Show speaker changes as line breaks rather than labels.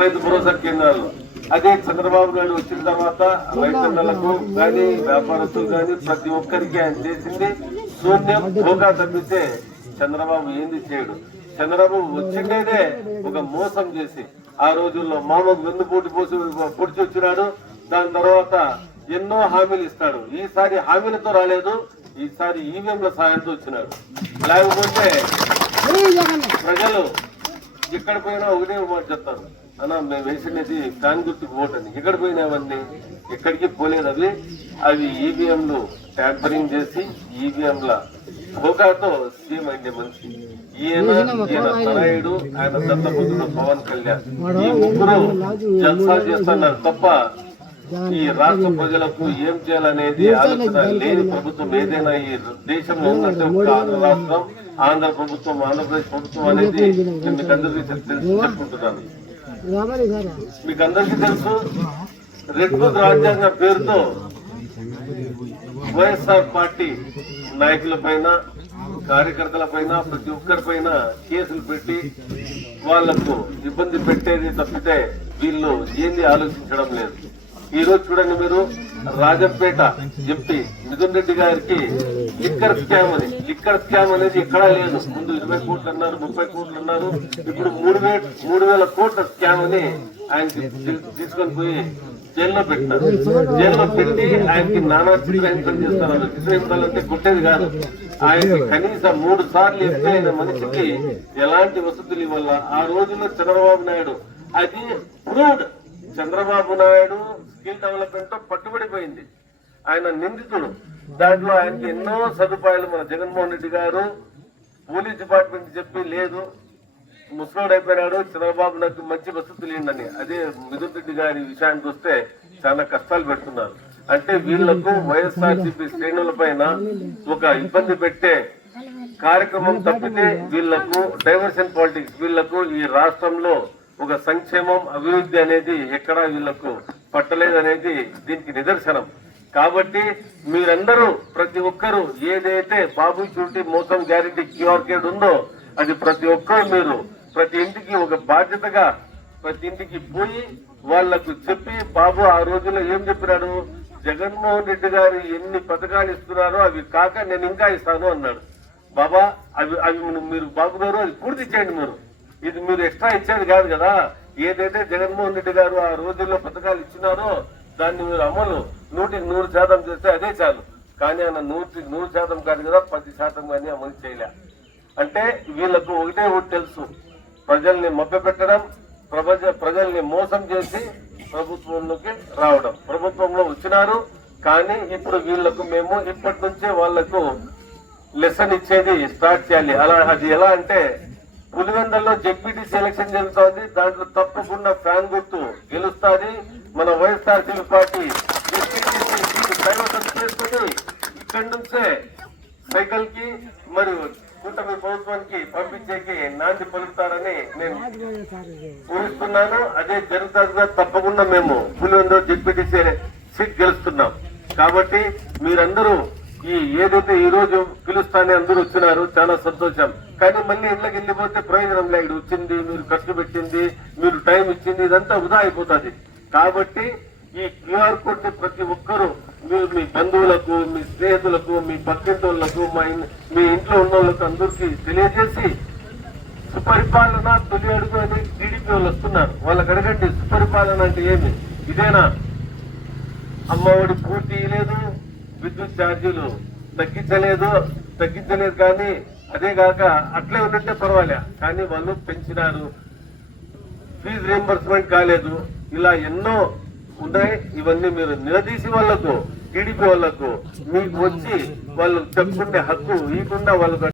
రైతు భరోసా కేంద్రాలు అదే చంద్రబాబు నాయుడు వచ్చిన తర్వాత రైతన్నలకు కానీ వ్యాపారస్తులు కానీ ప్రతి ఒక్కరికి ఆయన చేసింది శూన్యం భోగా తప్పితే చంద్రబాబు ఏంది చేయడు. చంద్రబాబు వచ్చిండేదే ఒక మోసం చేసి ఆ రోజుల్లో మామూలు వెన్నుపోటు పోసి పొడిచి వచ్చినాడు. దాని తర్వాత ఎన్నో హామీలు ఇస్తాడు. ఈసారి హామీలతో రాలేదు ఈసారి ఈవీఎంల సాయంతో వచ్చినాడు. లేకపోతే ప్రజలు ఎక్కడ పోయినా ఒకటే మాట చెప్తారు. అన్న మేము వేసినది ఫ్యాన్ గుర్తుకు ఓటు అని ఎక్కడ పోయినావన్నీ ఎక్కడికి పోలేదు అవి. అవి ఈవీఎంలు ట్యాంపరింగ్ చేసి ఈవీఎంల హోగాతో సీఎం అయింది మనిషి. ఈయన ఈయన తనయుడు ఆయన దత్తపుత్రుడు పవన్ కళ్యాణ్. ఈ ముగ్గురు జల్సా చేస్తున్నారు తప్ప ఈ రాష్ట్ర ప్రజలకు ఏం చేయాలనేది ఆలోచన లేని ప్రభుత్వం ఏదైనా ఈ దేశంలో ఉన్నట్టు ఒక ఆంధ్ర రాష్ట్రం. ఆంధ్ర ప్రభుత్వం ఆంధ్రప్రదేశ్ ప్రభుత్వం అనేది నేను మీకు మీకు అందరికీ తెలుసు రెడ్ రాజ్యాంగ పేరుతో వైఎస్ఆర్ పార్టీ నాయకుల పైన కార్యకర్తల పైన ప్రతి ఒక్కరి పైన కేసులు పెట్టి వాళ్ళకు ఇబ్బంది పెట్టేది తప్పితే వీళ్ళు ఏంది ఆలోచించడం లేదు. ఈ రోజు చూడండి మీరు రాజంపేట ఎంపీ మిథున్ రెడ్డి గారికి లిక్కర్ స్కామ్ అని లిక్కర్ స్కామ్ అనేది ఎక్కడా లేదు. ముందు ఇరవై కోట్లు అన్నారు ముప్పై కోట్లు అన్నారు. ఇప్పుడు మూడు వేల మూడు వేల కోట్ల స్కామ్ అని ఆయన తీసుకొని పోయి జైల్లో పెట్టినారు. జైల్లో పెట్టి ఆయనకి నానా చిత్రహింసలు చేస్తున్నారు చిత్రహింసలు అంటే కొట్టేది కాదు. ఆయనకి కనీసం మూడు సార్లు ఇస్తే ఆయన మనిషికి ఎలాంటి వసతులు ఇవ్వాల? ఆ రోజుల్లో చంద్రబాబు నాయుడు అది ప్రూవ్డ్. చంద్రబాబు నాయుడు స్కిల్ డెవలప్మెంట్తో పట్టుబడిపోయింది. ఆయన నిందితుడు. దాంట్లో ఆయనకి ఎన్నో సదుపాయాలు మన జగన్మోహన్ రెడ్డి గారు పోలీస్ డిపార్ట్మెంట్ చెప్పి లేదు. ముసలోడు అయిపోయినాడు. చంద్రబాబు నాకు మంచి వసతి ఇవ్వండి అదే మిథున్ రెడ్డి గారి విషయానికి వస్తే చాలా కష్టాలు పెడుతున్నారు. అంటే వీళ్ళకు వైఎస్ఆర్సీపీ శ్రేణుల పైన ఒక ఇబ్బంది పెట్టే కార్యక్రమం తప్పితే వీళ్ళకు డైవర్షన్ పాలిటిక్స్ వీళ్ళకు ఈ రాష్ట్రంలో ఒక సంక్షేమం అభివృద్ధి అనేది ఎక్కడా వీళ్ళకు పట్టలేదనేది దీనికి నిదర్శనం. కాబట్టి మీరందరూ ప్రతి ఒక్కరూ ఏదైతే బాబు చూటి మోసం గ్యారెంటీ క్యూఆర్ కోడ్ ఉందో అది ప్రతి ఒక్కరు మీరు ప్రతి ఇంటికి ఒక బాధ్యతగా ప్రతి ఇంటికి పోయి వాళ్ళకు చెప్పి బాబు ఆ రోజుల్లో ఏం చెప్పినాడు? జగన్మోహన్ రెడ్డి గారు ఎన్ని పథకాలు ఇస్తున్నారో అవి కాక నేను ఇంకా ఇస్తాను అన్నాడు. బాబా అవి అవి మీరు బాగున్నారు అది పూర్తి చేయండి మీరు. ఇది మీరు ఎక్స్ట్రా ఇచ్చేది కాదు కదా. ఏదైతే జగన్మోహన్ రెడ్డి గారు ఆ రోజుల్లో పథకాలు ఇచ్చినారో దాన్ని మీరు అమలు నూటికి నూరు శాతం చేస్తే అదే చాలు. కానీ ఆయన నూటికి నూరు శాతం కాదు కదా పది శాతం కానీ అమలు చేయలే. అంటే వీళ్ళకు ఒకటే ఒకటి తెలుసు. ప్రజల్ని మభ్యపెట్టడం ప్రపంచ ప్రజల్ని మోసం చేసి ప్రభుత్వంలోకి రావడం. ప్రభుత్వంలో వచ్చినారు కానీ ఇప్పుడు వీళ్ళకు మేము ఇప్పటి నుంచే వాళ్ళకు లెసన్ ఇచ్చేది స్టార్ట్ చేయాలి. అలా అది ఎలా అంటే పులివెందల్లో జెడ్పీటీసీ ఎలక్షన్ జరుగుతోంది. దాంట్లో తప్పకుండా ఫ్యాన్ గుర్తు గెలుస్తుంది. మన వైఎస్ఆర్సీపీ పార్టీ జెడ్పీటీసీ సీటు కైవసం చేసుకుని ఇక్కడి నుంచే సైకిల్కి మరియు కూటమి ప్రభుత్వానికి పంపించేకి నాంది పలుకుతారని నేను ఊహిస్తున్నాను. అదే జరుగుతుందిగా తప్పకుండా మేము పులివెందు జెడ్పీటీసీ సీట్ గెలుస్తున్నాం. కాబట్టి మీరందరూ ఈ ఏదైతే ఈ రోజు పిలుస్తానే అందరూ వచ్చినారు చాలా సంతోషం. కానీ మళ్ళీ ఇళ్ళకి వెళ్ళిపోతే ప్రయోజనం లేదు. వచ్చింది మీరు ఖర్చు పెట్టింది మీరు టైం ఇచ్చింది ఇదంతా వృధా అయిపోతుంది. కాబట్టి ఈ క్యూఆర్ కోడ్ని ప్రతి ఒక్కరూ మీరు మీ బంధువులకు మీ స్నేహితులకు మీ పక్కింటోళ్ళకు మా మీ ఇంట్లో ఉన్న వాళ్ళకు అందరికీ తెలియజేసి సుపరిపాలన తొలి అడుగు అని టీడీపీ వాళ్ళు వస్తున్నారు. వాళ్ళకి అడగండి సుపరిపాలన అంటే ఏమి? ఇదేనా? అమ్మఒడి పూర్తి లేదు విద్యుత్ ఛార్జీలు తగ్గించలేదు తగ్గించలేదు కానీ అదే కాక అట్లే ఉన్నట్టే పర్వాలే. కానీ వాళ్ళు పెంచినారు. ఫీజు రీంబర్స్మెంట్ కాలేదు. ఇలా ఎన్నో ఉన్నాయి. ఇవన్నీ మీరు నిలదీసి వాళ్ళకు టీడీపీ వాళ్ళకు మీకు వచ్చి వాళ్ళు చెప్పుకునే హక్కు ఇవ్వకుండా వాళ్ళకు